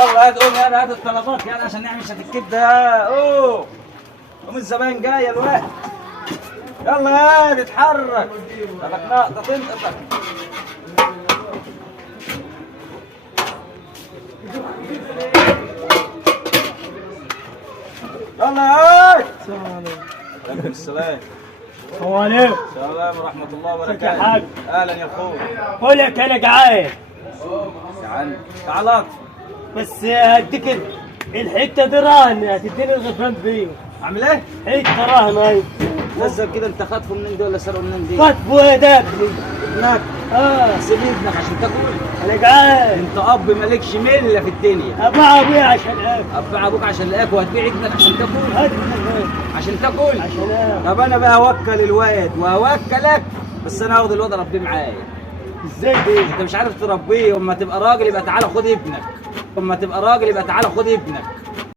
يلا هات قوم يلا هات الطلبات يلا عشان نعمل شات الكبده. اوه قوم الزباين جايه الوقت. يلا يا اتحرك. طبك نقطه تنقطك. يلا يا السلام عليكم. عليكم السلام. السلام عليكم. السلام ورحمه الله ازيك وبركاته. يا حاج؟ اهلا يا اخوي. بقول لك انا جعان تعال تعال بس هديك الحته دي رهن هتديني الغفران فيه. اعمل ايه؟ حته رهن ايوه. نزل كده انت خاطفه منين دي ولا سرقه منين دي؟ كاتبه يا دابني. ابنك اه سيب ابنك عشان تاكل. انا جعان. انت اب مالكش مله في الدنيا. ابيع ابويا عشان اكل. ابع ابوك عشان الاكل وهتبيع ابنك عشان تاكل. هات عشان تاكل. عشان اكل. طب انا بقى اوكل الواد واوكلك بس انا هاخد الواد اربيه معايا. ازاي دي؟ انت مش عارف تربيه. اما تبقى راجل يبقى تعالى خد ابنك. اما تبقى راجل يبقى تعالى خد ابنك.